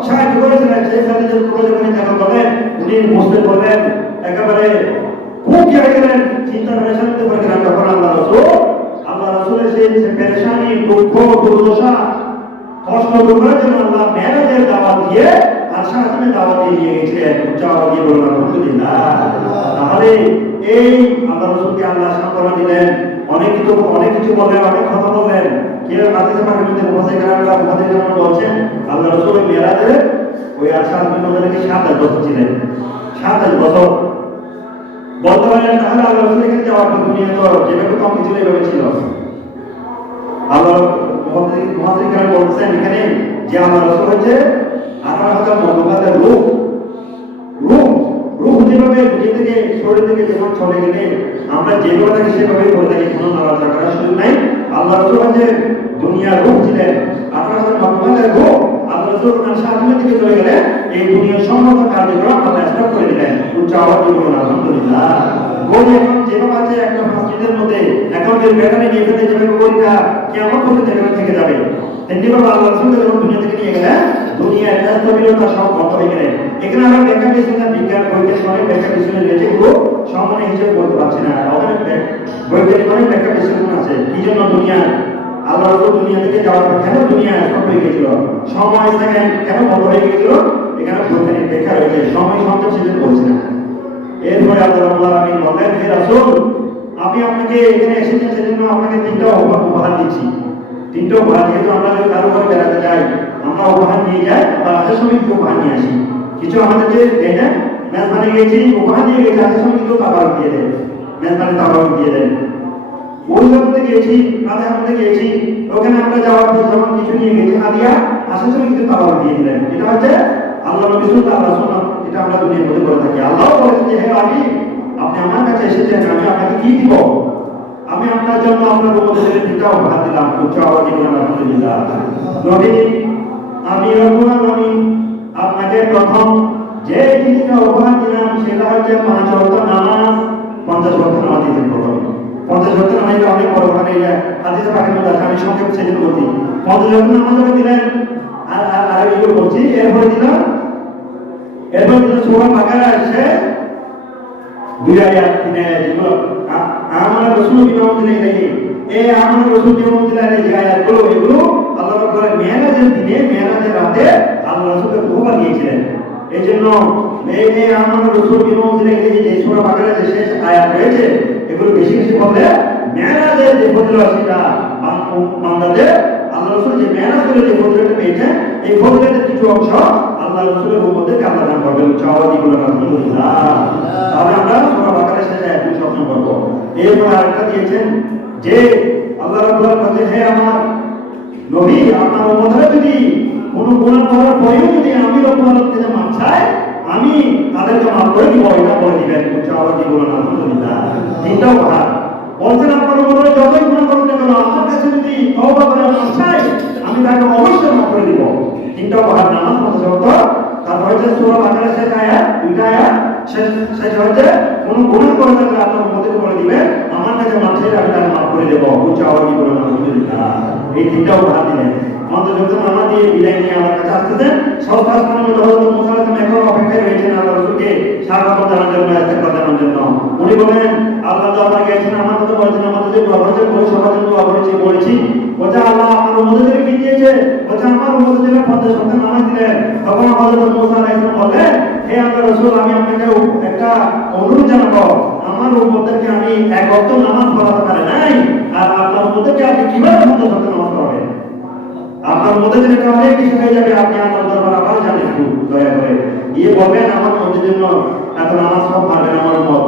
সাহায্য করেছিলেন, সেই খাদিজার উপরে যখন ইন্তেকাল করলেন উনি বুঝতে বললেন একেবারে খুব খেয়ে গেলেন, চিন্তা পেরেশানিতে পড়ে গেলেন। তখন আল্লাহ রাসূলের সেই পেরেশানি, দুঃখ, দুর্দশা, কষ্ট দূর করার জন্য আল্লাহ মেরাজের দাওয়াত দিয়ে আশা আসলে দাওয়াত দিয়ে গেছিলেন। উচ্চ আওয়াজ দিয়ে বলুন আলহামদুলিল্লাহ। তাহলে এই আল্লাহ রাসূলকে আল্লাহ সান্ত্বনা দিলেন, অনেক কিছু বললেন, অনেক কথা বললেন। কেউ হাদিসে পাকের মধ্যে মুফাসসিররা বলছেন আল্লাহ রাসূলের মেরাজে ওই আশা আসলে নবীকে 27 বছর ছিলেন, 27 বছর বলতে পারলেন। তাহলে আল্লাহ রাসূলের কাছে যাওয়ার পর দুনিয়া তো যেভাবে কম কিছু এইভাবে ছিল। আল্লাহ মুফাসসিররা বলছেন এখানে যে আল্লাহ রাসূল হচ্ছে 18,000 মখলুকাতের রূহ যেভাবে দুনিয়া থেকে শরীর থেকে যখন চলে গেলে আমরা যেভাবে থাকি সেভাবেই করে থাকি, কোনো নড়াচড়া করার সুযোগ নাই। আল্লাহ রাসূল হচ্ছে দুনিয়ার রূহ ছিলেন, 18,000 মখলুকাতের রূহ। আল্লাহ রাসূল সামনে থেকে চলে গেলে এই দুনিয়ার সমস্ত কার্যক্রম আল্লাহ স্টপ করে দিলেন। উচ্চ আওয়াজ দিয়ে বলুন আলহামদুলিল্লাহ। গোল এখন যেভাবে আছে একটা মসজিদের মধ্যে অ্যাকাউন্টের ব্যাটারি নিয়ে ফেলে যেভাবে গরিটা কেমন করতে যেভাবে থেকে যাবে, তেমনিভাবে আল্লাহ রাসূল যখন দুনিয়া থেকে নিয়ে গেলেন দুনিয়ার রাষ্ট্রবিরোধতা সব বন্ধ হয়ে গেলেন। এখানে আমরা ব্যাখ্যা পেয়েছিলাম বিজ্ঞান বৈজ্ঞানিক অনেক ব্যাখ্যা পেছনে রয়েছে, এগুলো সম্মানে হিসেবে বলতে পারছি না। অনেক বৈজ্ঞানিক অনেক ব্যাখ্যা পেছনে আছে কি জন্য দুনিয়া আল্লাহ রাসূল দুনিয়া থেকে যাওয়ার পর কেন দুনিয়া স্টপ হয়ে গেছিল, সময় সেকেন্ড কেন বন্ধ হয়ে গেছিল, এখানে বৈজ্ঞানিক ব্যাখ্যা রয়েছে, সময় সংযোগ সেদিন বলছি না। এরপরে আল্লাহ রাব্বুল আলামিন বললেন হে রাসূল আমি আপনাকে এখানে এসেছেন সেজন্য আপনাকে 3টা উপহার দিচ্ছি। 3টা উপহার, যেহেতু আমরা যদি কারো ঘরে বেড়াতে যাই আমরা উপহার নিয়ে যাই, আমরা আসার সময় কিছু উপহার নিয়ে আসি। কিছু আমাদেরকে দেয় না, মেজবানি গেছি উপহার নিয়ে গেছি, আসার সময় কিছু তাবারক দিয়ে দেয়, মেজবানি তাবারক দিয়ে দেন। মহিলাতে গেছি, রাতে আমাদের গেছি, ওখানে আমরা যাওয়ার পর যখন কিছু নিয়ে গেছি হাদিয়া, আসার সময় কিছু তাবারক দিয়ে দিলেন। এটা হচ্ছে আল্লাহ নবী সাল্লাল্লাহু আলাইহি ওয়াসাল্লাম, এটা আমরা দুনিয়ার মধ্যে করে থাকি। আল্লাহ বলেছেন যে হে আলী আপনি আমার কাছে এসেছেন, আমি আপনাকে কি দিব? আমি আপনার জন্য আপনার উপদেশের 3টা উপহার দিলাম। উচ্চ আওয়াজে বলুন আলহামদুলিল্লাহ। নবী আমি রব্বুল আলামিন আপনাকে প্রথম যে জিনিসটা উপহার দিলাম সেটা হচ্ছে 5 ওয়াক্ত নামাজ, 50 ওয়াক্ত নামাজ দিতেন প্রথমে। 50 ওয়াক্ত নামাজ অনেক বড় কথা, এই হাদিসে পাকের মধ্যে আছে, আমি সংক্ষেপে সেদিন বলছি। 50 ওয়াক্ত নামাজ দিলেন, আর এগুলো বলছি। এরপরে দিল সূরা বাকারা আছে 2 আয়াত 3 আয়াত, যেগুলো আমার রাসূল বিনামূল্যে এই আমার রাসূল বিনামূল্যে যে আয়াতগুলো এগুলো আল্লাহ রাব্বুল আলামিন মেরাজের দিনে, মেরাজের রাতে আল্লাহ রাসূলকে ধোঁকা দিয়েছিলেন। এই জন্য এই আমার রাসূল বিমুজিরে যে সূরা বাকারার যে শেষ আয়াত রয়েছে, এগুলো বেশি বেশি বললে মেরাজের যে ফজিলত সেটা বান্দাদের আল্লাহ রাসূল যে মেরাজ করে যে ফজিলতটা পেয়েছেন, এই ফজিলতের কিছু অংশ আল্লাহ রাসূলের উম্মতদেরকে আল্লাহ দান করবেন। চাওয়াতি বলে আলহামদুলিল্লাহ। তাহলে আমরা সূরা বাকারার শেষ আয়াত স্মরণ করব। এরপর আরেকটা দিয়েছেন যে আল্লাহ রাব্বুল আলামিন বলেন, হে আমার নবী, আপনার উম্মতরা যদি কোনো গুনাহ করার পরেও যদি আমি রব্বুল আলামিনের কাছে মাফ চাই, আমি তাদেরকে মাফ করে দিব, এটা বলে দিবেন। চাওয়াতি বলে আলহামদুলিল্লাহ। তিনটাও কথা বলছেন, আপনার উম্মতরা যতই গুনাহ করুক না কেন, আমার কাছে যদি তওবা করে মাফ চাই, আমি তাকে অবশ্যই মাফ করে দিব। তিনটাও কথা নামাজ পড়তে হতো। তারপর হচ্ছে সূরা বাকারার শেষ আয়াত, দুইটা আয়াত শেষ হচ্ছে কোন গুনাহ করে থাকলে আপনার উম্মতকে বলে দিবেন, আমার কাছে মাফ চাইলে আমি তাকে মাফ করে দেব। চাওয়াতি বলে আলহামদুলিল্লাহ। এই তিনটাও কথা দিলেন। আমাদের যখন আমার দিয়ে বিদায় নিয়ে আমার কাছে আসতেছেন, সব আসমানের মধ্যে হযরত মুসা আলাইহিস সালাম এখন অপেক্ষায় রয়েছেন আল্লাহ রাসূলকে স্বাগত জানানোর জন্য, ইস্তেকবার জানানোর জন্য। উনি বলেন, আল্লাহ দরবারে গেছেন, আমার কথা বলেছেন, আমাদের যে প্রভাবের বলে সবার জন্য বলেছি, বলছে আল্লাহ আমার উম্মতদের কি দিয়েছে, বলছে আমার উম্মতদের 50 ওয়াক্ত নামাজ দিলেন। তখন হযরত মুসা আলাইহিস সালাম বলেন, হে আল্লাহ রাসূল, আমি আপনাকে একটা অনুরোধ জানাবো, আমার উম্মতদেরকে আমি এক ওয়াক্ত নামাজ পড়াতে পারি নাই, আর আপনার উম্মতদেরকে আপনি কিভাবে 50 ওয়াক্ত নামাজ পড়াবেন? আপনার মধ্যে যেটা অনেক কিছু হয়ে যাবে, আপনি আল্লাহ দরবার আবার যান, একটু দয়া করে গিয়ে বলবেন আমার মধ্যে জন্য এত নামাজ কম পারবেন, আমার মত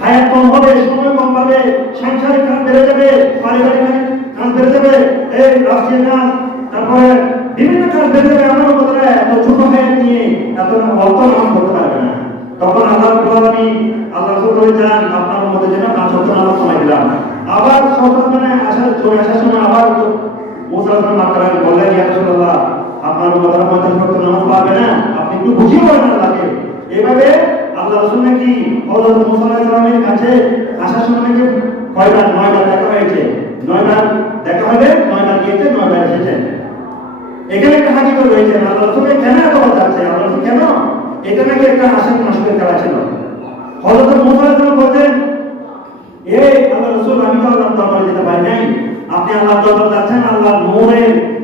হায়াত কম হবে, সময় কম পাবে, সাংসারিক কাজ বেড়ে যাবে, পারিবারিক কাজ বেড়ে যাবে, এই রাষ্ট্রীয় কাজ, তারপরে বিভিন্ন কাজ বেড়ে যাবে। আমার মধ্যে এত ছোট হায়াত নিয়ে এত অল্প নামাজ করতে পারবে না। তখন আল্লাহ আল্লাহ করে যান, আপনার মধ্যে যেন 5 ওয়াক্ত নামাজ কমাই দিলাম। আবার সন্তান আসার সময় আবার মুসা আলাইহিস সালাম মাকড়াকে বললেন, ইয়া রাসূলুল্লাহ, আপনার উম্মতরা 50 ওয়াক্ত নামাজ পাবে না, আপনি একটু বুঝিয়ে বলেন আল্লাহকে। এভাবে আল্লাহ রাসূল নাকি হযরত মুসা আলাইহিস সালামের কাছে আসার সময় নাকি কয়বার 9 বার দেখা হয়েছে, 9 বার দেখা হবে, 9 বার গিয়েছে, 9 বার এসেছেন। এখানে একটা হাদিস রয়েছে, আল্লাহ রাসূলকে কেন এত কথা আছে, আল্লাহ রাসূল কেন, এটা নাকি একটা আশিক মাসুকের খেলা ছিল। হযরত মুসা আলাইহিস সালাম বলেন, এই আল্লাহ রাসূল, আমি তো আল্লাহর দরবারে যেতে পারি নাই, আপনি আল্লাহর দরবারে যাচ্ছেন, আল্লাহর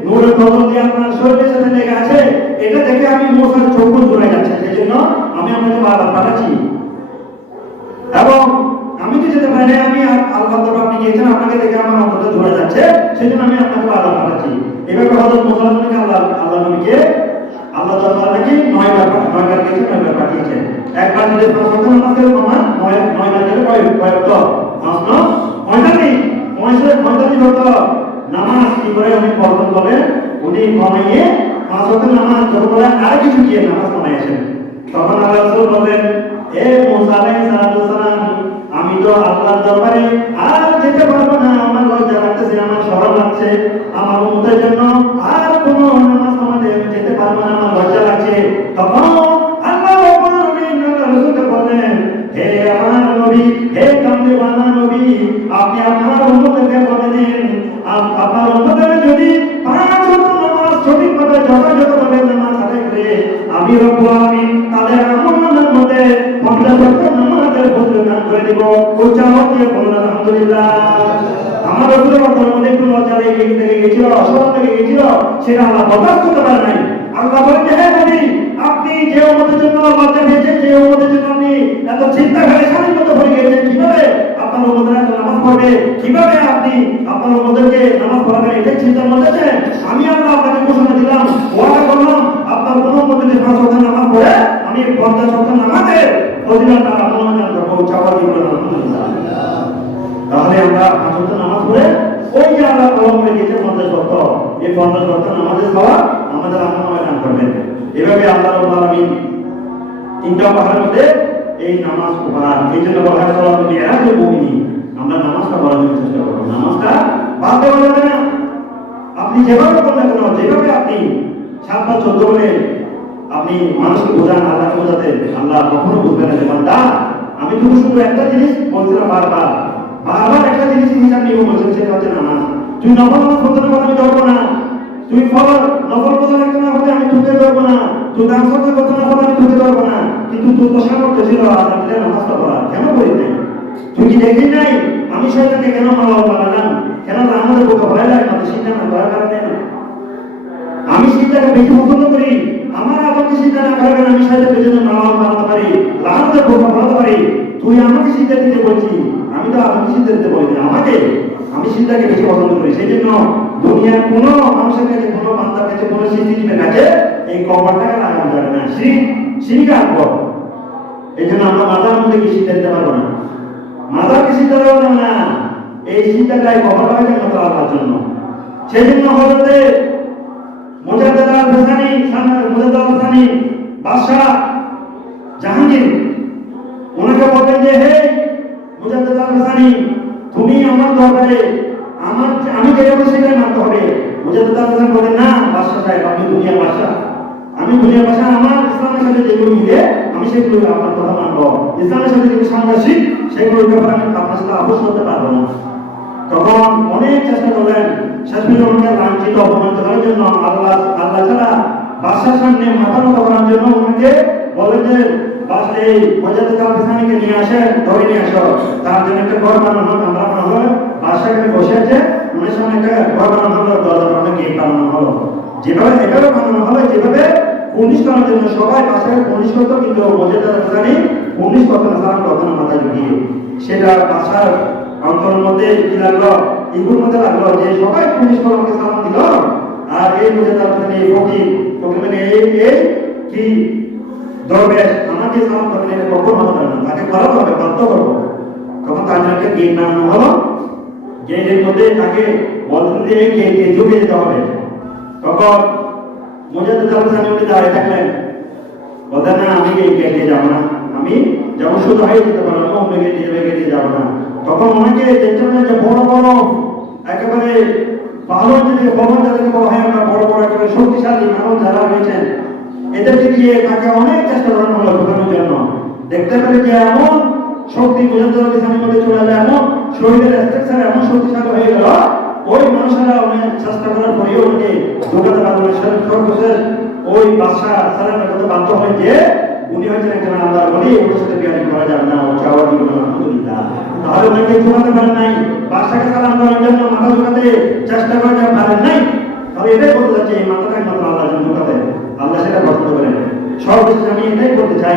নূরের কদর দিয়ে আপনার শরীরের সাথে লেগে আছে, এটা দেখে আমি মুসার চোখ জুড়ে যাচ্ছে, সেজন্য আমি আপনাকে বারবার পাঠাচ্ছি। এবং আমি তো যেতে পারি নাই, আমি আল্লাহর দরবারে আপনি গিয়েছেন, আপনাকে দেখে আমার অন্তরটা জুড়ে যাচ্ছে, সেজন্য আমি আপনাকে বারবার পাঠাচ্ছি। এভাবে হযরত মুসা আলাইহিস সালাম আল্লাহ নবীকে আল্লাহ দরবারে নাকি 9 বার গিয়েছেন, 9 বার পাঠিয়েছেন। একবার যদি 5 ওয়াক্ত নামাজ করে প্রমাণ, 9 বার গেলে কয় ওয়াক্ত? 5 না 45 ওয়াক্ত নামাজ কি করে উনি বর্তন করেন, উনি কমাইয়ে 5 ওয়াক্ত নামাজ যত বলে আর কিছু দিয়ে নামাজ কমাইয়েছেন। তখন আল্লাহ রাসূল বলেন, এ মুসা আলাইহিস সালাম, আমি তো আল্লাহর দরবারে আর যেতে পারবো না, আমার লজ্জা লাগতেছে, আমার শরম লাগছে, আমার উম্মতের জন্য আর কোনো নামাজ কমাতে আমি যেতে পারবো না, আমার লজ্জা লাগছে। তখন আল্লাহ রাব্বুল আলামিন রাসূলকে বলেন, হে আমার নবী, হে কামলিওয়ালা নবী, আপনি আপনার উম্মতকে বলে দিন, আপনার উম্মতের যদি 5 ওয়াক্ত নামাজ সঠিকভাবে যথাযথভাবে নামাজ আদায় করে, আমি রব্বুল আলামিন তাদের আমলের মধ্যে 50 ওয়াক্ত নামাজের ফজিলত দান করে দেব। উচ্চারণ দিয়ে বলুন আলহামদুলিল্লাহ। আমার রাসূলের কথার মধ্যে একটু লজ্জা লেগে গেছিল, অসহ্য লেগে গেছিল, সেটা আল্লাহ বরদাস্ত করতে পারে নাই। আল্লাহ বলেন, হে নবী, আপনি যে উম্মতের জন্য লজ্জা পেয়েছেন, যে উম্মতের জন্য আপনি এত চিন্তা করে স্বাধীনতা হয়ে গেছেন, কিভাবে আপনার উম্মতরা নামাজ পড়বে, কিভাবে আপনি আপনার উম্মতকে নামাজ পড়াবেন, এটাই চিন্তার মধ্যে আছে। আমি আল্লাহ আপনাকে ঘোষণা দিলাম, ওয়াদা করলাম, আপনার কোনো উম্মত যদি 5 ওয়াক্ত নামাজ পড়ে, আমি 50 ওয়াক্ত নামাজের ফজিলত তার আমল দান করব। চাওয়াতি বলেন আলহামদুলিল্লাহ। তাহলে আমরা 5 ওয়াক্ত নামাজ পড়ে ওই যে আল্লাহ কলম করে দিয়েছে 50 ওয়াক্ত, এই 50 ওয়াক্ত নামাজের সওয়াব আমাদের আমল দান করবেন। এভাবে আল্লাহ রাব্বুল আলামিন তিনটা পাহাড়ের মধ্যে এই নামাজ উপহার। এই জন্য বলা হয় সালাতুল মিরাজুল মুমিনিন, আমরা নামাজটা পড়ার জন্য চেষ্টা করব। নামাজটা বাদ দেওয়া যাবে না। আপনি যেভাবে করবেন কেন, যেভাবে আপনি 7 বা 14 বলে আপনি মানুষকে বোঝান, আল্লাহকে বোঝাতে, আল্লাহ কখনো বুঝবেন না যে বান্দা আমি শুধু একটা জিনিস বলছিলাম, বারবার একটা জিনিস হিসাব নিয়ে বলছেন, সেটা হচ্ছে নামাজ। তুই নফল নামাজ পড়তে না, আমি ধরবো না। তুই নফল পড়তে লাগতে না হলে আমি তুলতে ধরবো না। তুই দান করতে করতে না হলে আমি তুলতে ধরবো না। কিন্তু তুই তো সামর্থ্য ছিল আল্লাহকে নামাজটা পড়া, কেন করি নাই? তুই কি দেখি নাই আমি শয়তানকে কেন মালা বানালাম, কেন আমাদের বুকে ভয় লাগে না? শিক্ষা না করার কারণে না। আমি সিজদাকে বেশি পছন্দ করি, আমার আদমকে সিজদা না করার কারণে আমি সাথে পেছনে নামাজ বানাতে পারি, লালতে বোকা বানাতে পারি। তুই আমাকে সিজদা দিতে বলছি, আমি তো আদমকে সিজদা দিতে বলি না, আমাকে। আমি সিজদাকে বেশি পছন্দ করি। সেই জন্য দুনিয়ার কোনো মানুষের কাছে, কোনো বান্দার কাছে, কোনো সৃষ্টিজীবের কাছে এই কবরটাকে লাগানো যাবে না। শিরিক আকবর। এই জন্য আমরা মাথার মধ্যে কি সিজদা দিতে পারবো না, মাথাকে সিজদা দেবো না। এই সিজদাটাই কবরটাকে জান্নাত আল্লাহর জন্য। সেই জন্য হযরতে মুজাদ্দিদ আল-হোসানি বাদশাহ জাহাঙ্গীর ওনাকে বললেন যে, হে মুজাদ্দিদ আল-হোসানি, তুমি আমার দরবারে আমি যেটা বলছি সেটাই মানতে হবে। মুজাদ্দিদ আল-হোসানি বলেন, না বাদশাহ সাহেব, আমি দুনিয়ার বাদশাহ, আমার ইসলামের সাথে যেগুলো মিলে আমি সেগুলো আপনার কথা মানবো, ইসলামের সাথে যেগুলো সাংঘর্ষিক সেগুলোর ব্যাপারে আমি আপনার সাথে আপোষ করতে পারবো না। তখন অনেক চেষ্টা করলেন, শেষ পর্যন্ত লাঞ্ছিত অপমানিত করার জন্য আল্লাহ ছাড়া বাদশার সামনে মাথা নত করার জন্য ওনাকে বলেন যে, এই মুজাদ্দিদ আল-হোসানিকে নিয়ে আসেন, ধরে নিয়ে আসো। তার জন্য একটা ঘর বানানো হলো, কামরা বানানো হলো। বাদশা এখানে বসে আছে, ওনার সামনে একটা ঘর বানানো হলো, দরজা বানানো, গেট বানানো হলো। যেভাবে এভাবে বানানো হলো, যেভাবে পুলিশ করার জন্য সবাই বাদশাকে পুলিশ করতো, কিন্তু মুজাদ্দিদ আল-হোসানি পুলিশ করতো না, সালাম করতো না মাথায় ঢুকিয়ে। সেটা বাদশার অন্তরের মধ্যে কি লাগলো, ইগুর মধ্যে লাগলো যে সবাই পুলিশ করে আমাকে সালাম দিল, আর এই মুজাদ্দিদ আল-হোসানি ফকির মানে এই কি দরবেশ আমাকে সালাম করবেন, এটা কখনো হতে পারে না, তাকে করাতে হবে, বাধ্য করবো। তখন তার জন্য একটা গেট বানানো হলো, গেটের মধ্যে তাকে বলতেন যে এই গেটে ঢুকে যেতে হবে। তখন মুজাদ্দিদ আল-হোসানি উঠে দাঁড়িয়ে থাকলেন, বলতেন, না আমি এই গেটে যাবো না, আমি যেমন শুধু হয়ে যেতে পারবো না, অন্য গেটে যাবো না। তখন ওনাকে দেখছেন যে বড় বড় একেবারে ভালো যে ভবন যাদেরকে বলা হয়, আমরা বড় বড় একেবারে শক্তিশালী মানুষ যারা রয়েছেন, এদেরকে দিয়ে তাকে অনেক চেষ্টা করানো হলো ঢোকানোর জন্য। দেখতে পেলে যে এমন শক্তি মুজাদ্দিদ আল-হোসানির মধ্যে চলে যায়, এমন শরীরের স্ট্রাকচার এমন শক্তিশালী হয়ে গেল, ওই মানুষেরা অনেক চেষ্টা করার পরেও ওনাকে ঢোকাতে পারল না। সর্বশেষ ওই বাদশাহ সালামের কথা বাধ্য হয় যে উনি হচ্ছেন একজন আল্লাহর ওলি, ওর সাথে বিয়ারি করা যাবে না, ও চাওয়া দিবে না, আলহামদুলিল্লাহ। তাহলে ওনাকে ঢোকাতে পারেন নাই, বাদশাকে সালাম করার জন্য মাথা ঢোকাতে চেষ্টা করে পারেন নাই। তাহলে এটাই বলতে চাচ্ছি, এই মাথাটা একমাত্র আল্লাহর জন্য ঢোকাতে, আল্লাহ সেটা পছন্দ করেন। সর্বশেষ আমি এটাই বলতে চাই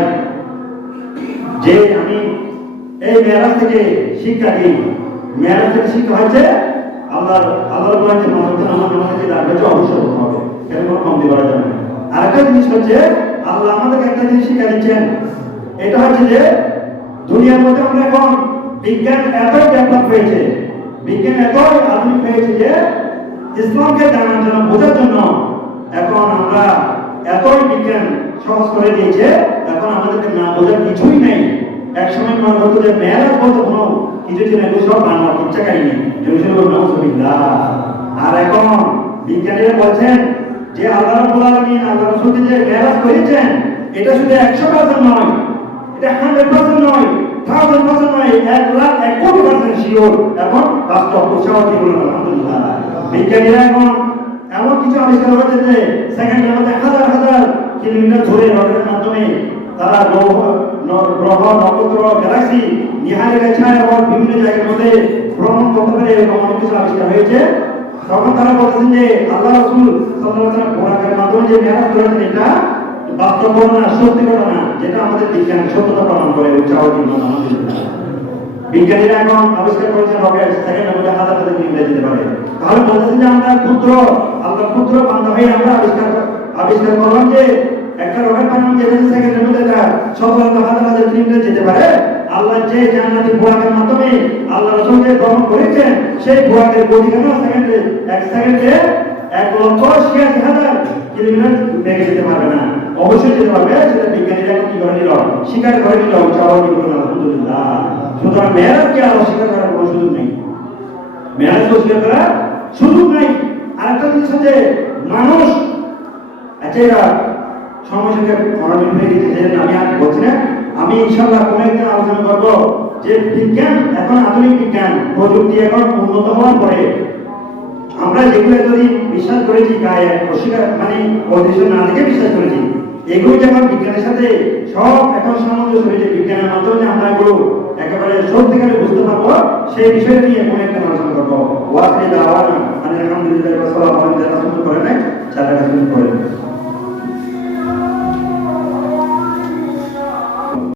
যে আমি এই মেরাজ থেকে শিক্ষা দিই। মেরাজ থেকে শিক্ষা হচ্ছে আল্লাহর বলেন যে আমাদেরকে রাখবে, অবশ্যই করতে হবে, এর কোনো কমতি করা যাবে না। আরেকটা জিনিস হচ্ছে, আল্লাহ আমাদেরকে একটা জিনিস শিক্ষা দিচ্ছেন, এটা হচ্ছে যে দুনিয়ার মধ্যে আমরা এখন বিজ্ঞান এতই ডেভেলপ হয়েছে, বিজ্ঞান এতই আধুনিক হয়েছে যে ইসলামকে জানার জন্য, বোঝার জন্য এখন আমরা এতই বিজ্ঞান সহজ করে দিয়েছে, এখন আমাদেরকে না বোঝার কিছুই নেই। একসময় মনে হতো যে মেরাজ বলতে কোনো কিছু ছিল, সব বাংলা ইচ্ছা কাহিনী, আর এখন বিজ্ঞানীরা বলছেন যে আল্লাহ রাব্বুল আলামিন আল্লাহ রাসূলকে যে মেরাজ করেছেন, এটা শুধু 100% নয়, এটা 100% নয়, 1000% নয়, 1,00,00,000,000% শিওর এবং বাস্তব উৎসাহী হলো। আলহামদুলিল্লাহ, বিজ্ঞানীরা এখন এমন কিছু আবিষ্কার করেছে যে সেকেন্ডের মধ্যে হাজার হাজার কিলোমিটার ধরে রকেটের মাধ্যমে তারা গ্রহ, নক্ষত্র, গ্যালাক্সি নিহারে রেখায় এবং বিভিন্ন জায়গার মধ্যে ভ্রমণ করতে পারে, এরকম অনেক কিছু আবিষ্কার হয়েছে। তখন তারা বলছেন যে আল্লাহ রাসূল সাল্লাল্লাহু আলাইহি ওয়াসাল্লাম ঘোড়ার মাধ্যমে যে মেরাজ করেছেন, এটা বাস্তব ঘটনা, সত্যি ঘটনা, যেটা আমাদের বিজ্ঞান সত্যতা প্রমাণ করে। বিজ্ঞানীরা এখন আবিষ্কার করেছেন রকেট সেকেন্ডের মধ্যে হাজার হাজার কিলোমিটার যেতে পারে। তাহলে বলতেছেন যে আমরা ক্ষুদ্র, আল্লাহ ক্ষুদ্র বান্দা হয়ে আমরা আবিষ্কার করলাম যে একটা রকেট বানানো যেতে সেকেন্ডের মধ্যে হাজার হাজার কিলোমিটার যেতে পারে। আল্লাহ যে জান্নাতি বুরাকের মাধ্যমে আল্লাহ রাসূলকে গ্রহণ করেছেন, সেই বুরাকের গতি কেন এক সেকেন্ডে 1,86,000 কিলোমিটার বেগে যেতে পারবে না? অবশ্যই যেতে পারবে। সেটা বিজ্ঞানীরা কি করে নিল, স্বীকার করে নিল। আলহামদুলিল্লাহ। সুতরাং মেরাজকে আর অস্বীকার করার কোনো সুযোগ নেই, মেরাজকে অস্বীকার করার সুযোগ নেই। আরেকটা জিনিস হচ্ছে মানুষ, আচ্ছা এরা সময় সঙ্গে অনেক হয়ে গেছে, আমি আর বলছি না, আমি ইনশাআল্লাহ কোনো একদিন আলোচনা করবো যে বিজ্ঞান এখন, আধুনিক বিজ্ঞান প্রযুক্তি এখন উন্নত হওয়ার পরে আমরা যেগুলো যদি বিশ্বাস করেছি গায়ে অস্বীকার মানে অদৃশ্য না দেখে বিশ্বাস করেছি, এগুলো যখন বিজ্ঞানের সাথে সব এখন সামঞ্জস্য হয়েছে, বিজ্ঞানের মাধ্যমে আমরা এগুলো একেবারে সত্যিকারে বুঝতে পারবো, সেই বিষয়টা নিয়ে কোনো একটা আলোচনা করবো। ওয়াসি দাওয়ানা আলহামদুলিল্লাহ।